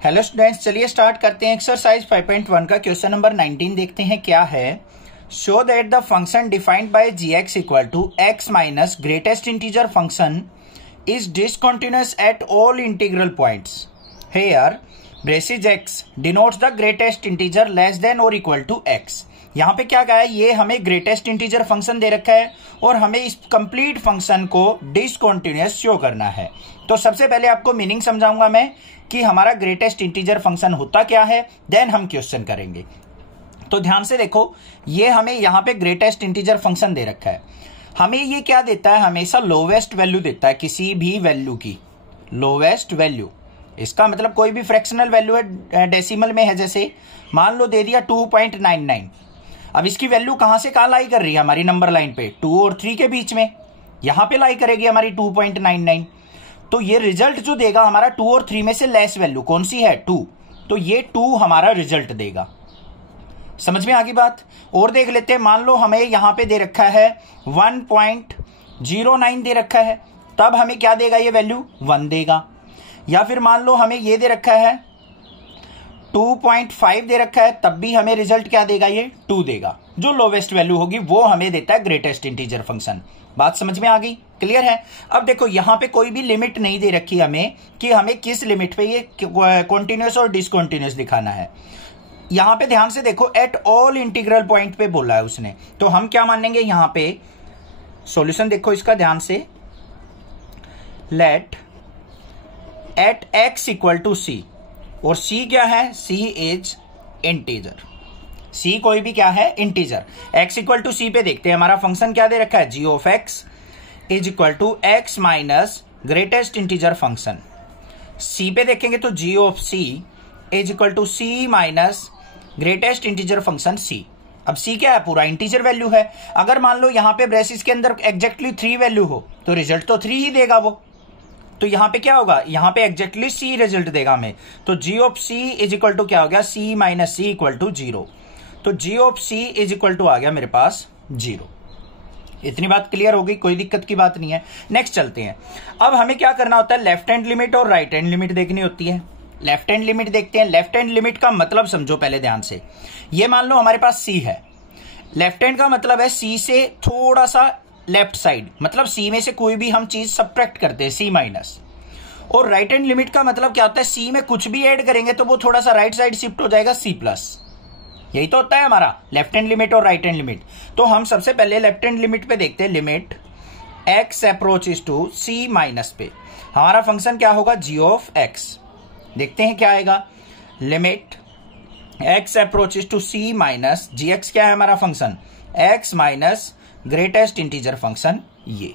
Hello students, चलिए start करते हैं। एक्सरसाइज 5.1 का क्वेश्चन नंबर 19 देखते हैं क्या है। Show that the function defined by gx equal to x minus greatest integer function is discontinuous at all integral points. Here braces x denotes the greatest integer less than और equal to x। यहाँ पे क्या कहा है, ये हमें greatest integer function दे रखा है और हमें इस कंप्लीट फंक्शन को डिसकंटिन्यूअस शो करना है। तो सबसे पहले आपको मीनिंग समझाऊंगा मैं कि हमारा ग्रेटेस्ट इंटीजर फंक्शन होता क्या है, देन हम क्वेश्चन करेंगे। तो ध्यान से देखो, ये हमें यहाँ पे ग्रेटेस्ट इंटीजर फंक्शन दे रखा है। हमें ये क्या देता है, हमेशा लोवेस्ट वैल्यू देता है किसी भी वैल्यू की, लोवेस्ट वैल्यू। इसका मतलब कोई भी फ्रैक्शनल वैल्यू है, डेसिमल में है, जैसे मान लो दे दिया 2.99। अब इसकी वैल्यू कहां से कहां लाई कर रही है, हमारी नंबर लाइन पे 2 और 3 के बीच में, यहां पे लाई करेगी हमारी 2.99। तो ये रिजल्ट जो देगा हमारा 2 और 3 में से लेस वैल्यू कौन सी है, 2। तो ये 2 हमारा रिजल्ट देगा। समझ में आ गई बात। और देख लेते हैं, मान लो हमें यहां पे दे रखा है 1.09 दे रखा है, तब हमें क्या देगा, ये वैल्यू 1 देगा। या फिर मान लो हमें ये दे रखा है 2.5 दे रखा है, तब भी हमें रिजल्ट क्या देगा, ये 2 देगा। जो लोवेस्ट वैल्यू होगी वो हमें देता है ग्रेटेस्ट इंटीजर फंक्शन। बात समझ में आ गई, क्लियर है। अब देखो यहां पे कोई भी लिमिट नहीं दे रखी हमें कि हमें किस लिमिट पे ये कॉन्टिन्यूअस और डिसकॉन्टिन्यूअस दिखाना है। यहां पे ध्यान से देखो, एट ऑल इंटीग्रल पॉइंट पे बोला है उसने, तो हम क्या मानेंगे यहां पे। सॉल्यूशन देखो इसका ध्यान से, let at x equal to c, और c क्या है, c इज इंटीजर। c कोई भी क्या है, integer. x equal to c पे देखते हैं, हमारा फंक्शन क्या दे रखा है, g of x is equal to x minus greatest integer function. c पे देखेंगे तो g of c is equal to c minus greatest integer function c। अब c क्या है, पूरा इंटीजर वैल्यू है। अगर मान लो यहां पे ब्रेसिस के अंदर एग्जैक्टली 3 वैल्यू हो तो रिजल्ट तो 3 ही देगा वो। तो यहां पे क्या होगा, यहां पे एग्जैक्टली c रिजल्ट देगा हमें। तो g of c is equal to क्या हो गया, c minus c equal to 0। तो g of c is equal to आ गया मेरे पास 0। इतनी बात क्लियर हो गई, कोई दिक्कत की बात नहीं है। नेक्स्ट चलते हैं। अब हमें क्या करना होता है, लेफ्ट हैंड लिमिट और राइट हैंड लिमिट देखनी होती है। लेफ्ट हैंड लिमिट देखते हैं। लेफ्ट हैंड लिमिट का मतलब समझो पहले ध्यान से। ये मान लो हमारे पास c है, लेफ्ट हैंड का मतलब है c से थोड़ा सा लेफ्ट साइड, मतलब c में से कोई भी हम चीज सब्ट्रैक्ट करते हैं, c माइनस। और राइट हैंड लिमिट का मतलब क्या होता है, c में कुछ भी ऐड करेंगे तो वो थोड़ा सा राइट साइड शिफ्ट हो जाएगा, c प्लस। यही तो होता है हमारा लेफ्ट हैंड लिमिट और राइट हैंड लिमिट। तो हम सबसे पहले लेफ्ट हैंड लिमिट पे देखते हैं, limit x approaches to c minus पे हमारा फंक्शन क्या होगा, g ऑफ x। देखते हैं क्या आएगा, limit x approaches to c minus gx क्या है हमारा function, x minus greatest integer function ये।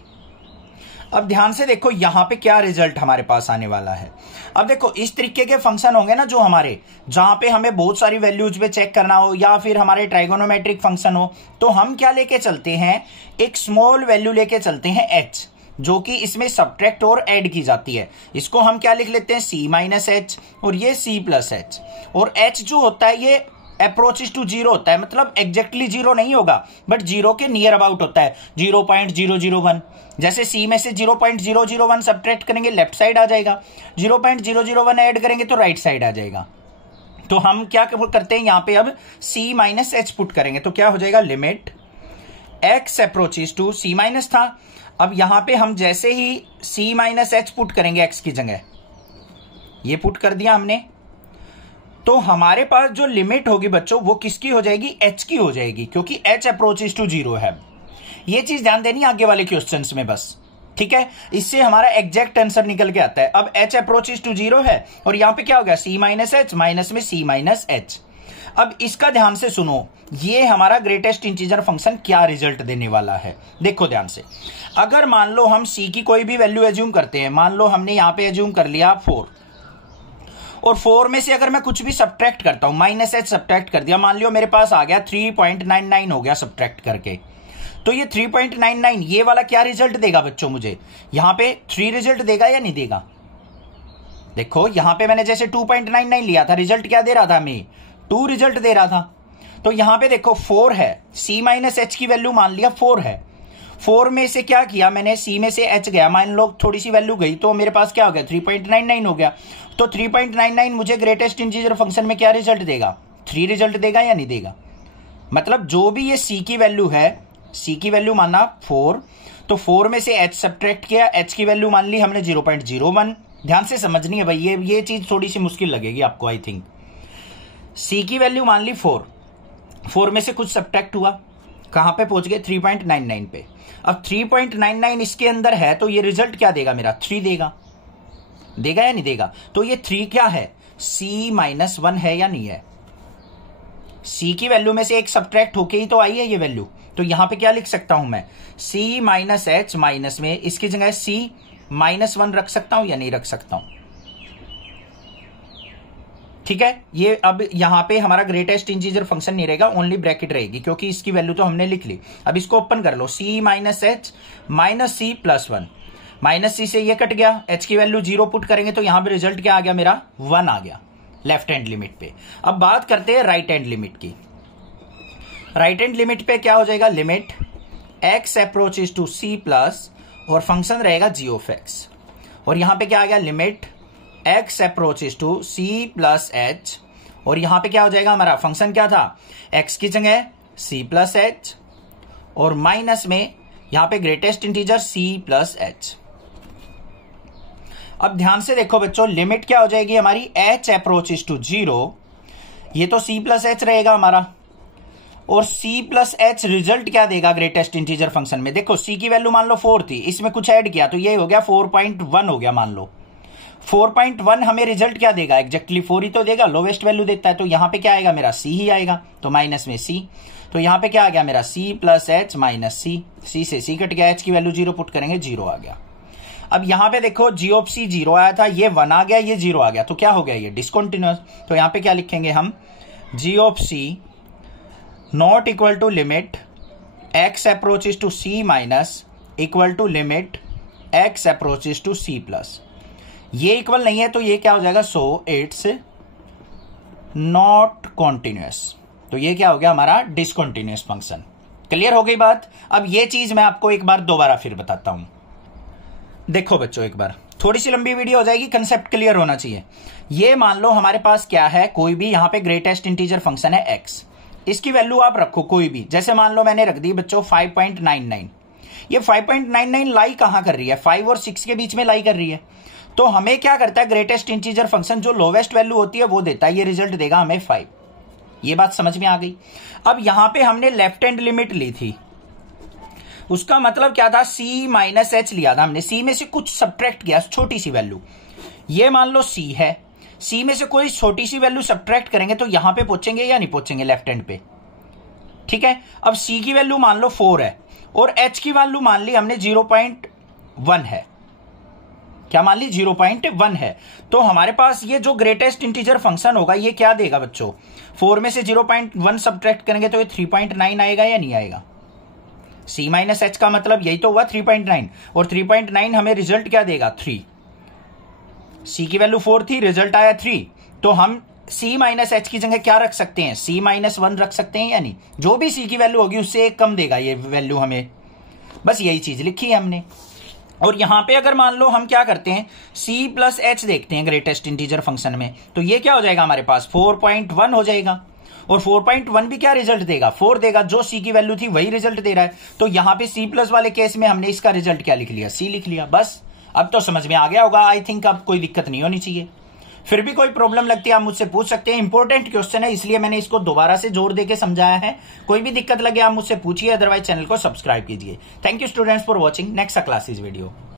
अब ध्यान से देखो यहां पे क्या रिजल्ट हमारे पास आने वाला है। अब देखो इस तरीके के फंक्शन होंगे ना जो हमारे, जहां पे हमें बहुत सारी वैल्यूज पे चेक करना हो, या फिर हमारे ट्राइगोनोमेट्रिक फंक्शन हो, तो हम क्या लेके चलते हैं, एक स्मॉल वैल्यू लेके चलते हैं h, जो कि इसमें सब्ट्रैक्ट और ऐड की जाती है। इसको हम क्या लिख लेते हैं, c माइनस एच, और ये c प्लस एच। और h जो होता है ये अप्रोचेस टू 0 होता है, मतलब एग्जैक्टली 0 नहीं होगा, बट 0 के नियर अबाउट होता है, 0.001। जैसे c में से 0.001 सब्ट्रैक्ट करेंगे लेफ्ट साइड आ जाएगा, 0.001 ऐड करेंगे तो राइट साइड आ जाएगा। तो हम क्या करते हैं, यहां पे अब c माइनस एच पुट करेंगे तो क्या हो जाएगा, limit x approaches to c minus था। अब यहां पे हम जैसे ही c माइनस एच पुट करेंगे x की जगह, ये पुट कर दिया हमने, तो हमारे पास जो लिमिट होगी बच्चों वो किसकी हो जाएगी, h की हो जाएगी, क्योंकि h अप्रोचेस टू 0 है। ये चीज ध्यान देनी आगे वाले क्वेश्चंस में बस, ठीक है। इससे हमारा एग्जैक्ट आंसर निकल के आता है। अब h अप्रोचेस टू 0 है और यहां पे क्या हो गया, c माइनस एच, माइनस में c माइनस एच। अब इसका ध्यान से सुनो, ये हमारा ग्रेटेस्ट इंटीजर फंक्शन क्या रिजल्ट देने वाला है। देखो ध्यान से, अगर मान लो हम c की कोई भी वैल्यू एज्यूम करते हैं, मान लो हमने यहां पे एज्यूम कर लिया 4, और 4 में से अगर मैं कुछ भी सब्ट्रैक्ट करता हूं, माइनस एच सब्ट्रैक्ट कर दिया, मान लियो मेरे पास आ गया 3.99 हो गया सब्ट्रैक्ट करके, तो ये 3.99 ये वाला क्या रिजल्ट देगा बच्चों, मुझे यहां पे 3 रिजल्ट देगा या नहीं देगा। देखो यहां पे मैंने जैसे 2.99 लिया था, रिजल्ट क्या दे रहा था हमें, 2 रिजल्ट दे रहा था। तो यहां पे देखो 4 है, c माइनस एच की वैल्यू मान लिया 4 है, 4 में से क्या किया मैंने, सी में से एच गया, मान लो थोड़ी सी वैल्यू गई तो मेरे पास क्या हो गया 3.99 हो गया। तो 3.99 मुझे ग्रेटेस्ट इंटीजर फंक्शन में क्या रिजल्ट देगा, 3 रिजल्ट देगा या नहीं देगा। मतलब जो भी ये सी की वैल्यू है, सी की वैल्यू माना 4, तो 4 में से एच सब्ट्रैक्ट किया, एच की वैल्यू मान ली हमने 0.01। ध्यान से समझनी है भाई, ये चीज थोड़ी सी मुश्किल लगेगी आपको आई थिंक। सी की वैल्यू मान ली 4 में से कुछ सब्ट्रैक्ट हुआ, कहां पे पहुंच गए 3.99 पे। अब 3.99 इसके अंदर है तो ये रिजल्ट क्या देगा मेरा, 3 देगा या नहीं देगा। तो ये 3 क्या है, C-1 है या नहीं है। C की वैल्यू में से एक सब्ट्रैक्ट होके ही तो आई है ये वैल्यू। तो यहां पे क्या लिख सकता हूं मैं, C माइनस एच माइनस में इसकी जगह C-1 रख सकता हूं या नहीं रख सकता हूं। ठीक है, ये अब यहां पे हमारा ग्रेटेस्ट इंटीजर फंक्शन नहीं रहेगा, ओनली ब्रैकेट रहेगी क्योंकि इसकी वैल्यू तो हमने लिख ली। अब इसको ओपन कर लो, C minus H minus C+1, minus C से ये कट गया, H की वैल्यू 0 पुट करेंगे तो यहां पे रिजल्ट क्या आ गया मेरा, 1 आ गया लेफ्ट हैंड लिमिट पे। अब बात करते हैं राइट हैंड लिमिट की। राइट हैंड लिमिट पे क्या हो जाएगा, limit x approaches to C plus और फंक्शन रहेगा g ऑफ x, और यहां पे क्या आ गया limit x approaches to C plus h, और यहां पे क्या हो जाएगा हमारा फंक्शन क्या था, x की जगह C प्लस एच और माइनस में यहां पे greatest integer C plus H. अब ध्यान से देखो बच्चों, लिमिट क्या हो जाएगी हमारी h अप्रोचेस टू 0, ये तो C प्लस एच रहेगा हमारा, और C प्लस एच रिजल्ट क्या देगा ग्रेटेस्ट इंटीजर फंक्शन में। देखो C की वैल्यू मान लो 4 थी, इसमें कुछ ऐड किया तो ये हो गया 4.1 हो गया, मान लो 4.1 हमें रिजल्ट क्या देगा, एग्जैक्टली 4 ही तो देगा, लोवेस्ट वैल्यू देता है। तो यहां पे क्या आएगा मेरा C ही आएगा, तो माइनस में C, तो यहां पे क्या आ गया मेरा C plus H minus C से C कट गया, H की वैल्यू 0 पुट करेंगे 0 आ गया। अब यहां पे देखो g ऑफ C 0 आया था, ये 1 आ गया, ये 0 आ गया, तो क्या हो गया ये डिसकंटिन्यूअस। तो यहां पे क्या लिखेंगे हम, g of C not equal to limit x approaches to C minus equal to limit x approaches to C plus. ये इक्वल नहीं है तो ये क्या हो जाएगा, सो इट्स नॉट कॉन्टिन्यूअस, तो ये क्या हो गया हमारा डिसकंटिन्यूअस फंक्शन। क्लियर हो गई बात। अब ये चीज मैं आपको एक बार दोबारा फिर बताता हूं। देखो बच्चों, एक बार थोड़ी सी लंबी वीडियो हो जाएगी, कंसेप्ट क्लियर होना चाहिए। ये मान लो हमारे पास क्या है, कोई भी यहां पे ग्रेटेस्ट इंटीजर फंक्शन है x, इसकी वैल्यू आप रखो कोई भी, जैसे मान लो मैंने रख दी बच्चों 5.99। ये 5.99 लाई कहां कर रही है, 5 और 6 के बीच में लाई कर रही है। तो हमें क्या करता है, ग्रेटेस्ट इंटीजर फंक्शन जो लोवेस्ट वैल्यू होती है वो देता है, ये रिजल्ट देगा हमें 5। ये बात समझ में आ गई। अब यहां पे हमने लेफ्ट हैंड लिमिट ली थी, उसका मतलब क्या था, C माइनस एच लिया था हमने, C में से कुछ सब्ट्रैक्ट किया, छोटी सी वैल्यू, ये मान लो C है, C में से कोई छोटी सी वैल्यू सब्ट्रैक्ट करेंगे तो यहां पे पहुंचेंगे या नहीं पहुंचेंगे लेफ्ट हैंड पे। ठीक है, अब C की वैल्यू मान लो 4 है और H की वैल्यू मान ली हमने 0.1 है, क्या मान ली 0.1 है। तो हमारे पास ये जो ग्रेटेस्ट इंटीजर फंक्शन होगा ये क्या देगा बच्चों, 4 में से 0.1 सब्ट्रैक्ट करेंगे तो ये 3.9 आएगा या नहीं आएगा। C माइनस एच का मतलब यही तो हुआ 3.9, और 3.9 हमें रिजल्ट क्या देगा 3। C की वैल्यू 4 थी, रिजल्ट आया 3, तो हम C माइनस एच की जगह क्या रख सकते हैं, C-1 रख सकते हैं या नहीं। जो भी C की वैल्यू होगी उससे एक कम देगा ये वैल्यू हमें, बस यही चीज लिखी है हमने। और यहां पे अगर मान लो हम क्या करते हैं, C प्लस एच देखते हैं ग्रेटेस्ट इंटीजर फंक्शन में, तो ये क्या हो जाएगा हमारे पास 4.1 हो जाएगा, और 4.1 भी क्या रिजल्ट देगा, 4 देगा, जो C की वैल्यू थी वही रिजल्ट दे रहा है। तो यहां पे C प्लस वाले केस में हमने इसका रिजल्ट क्या लिख लिया, C लिख लिया। बस अब तो समझ में आ गया होगा आई थिंक, अब कोई दिक्कत नहीं होनी चाहिए। फिर भी कोई प्रॉब्लम लगती है आप मुझसे पूछ सकते हैं, इंपॉर्टेंट क्वेश्चन है इसलिए मैंने इसको दोबारा से जोर देके समझाया है। कोई भी दिक्कत लगे आप मुझसे पूछिए, अदरवाइज चैनल को सब्सक्राइब कीजिए। Thank you students for watching, next classes video.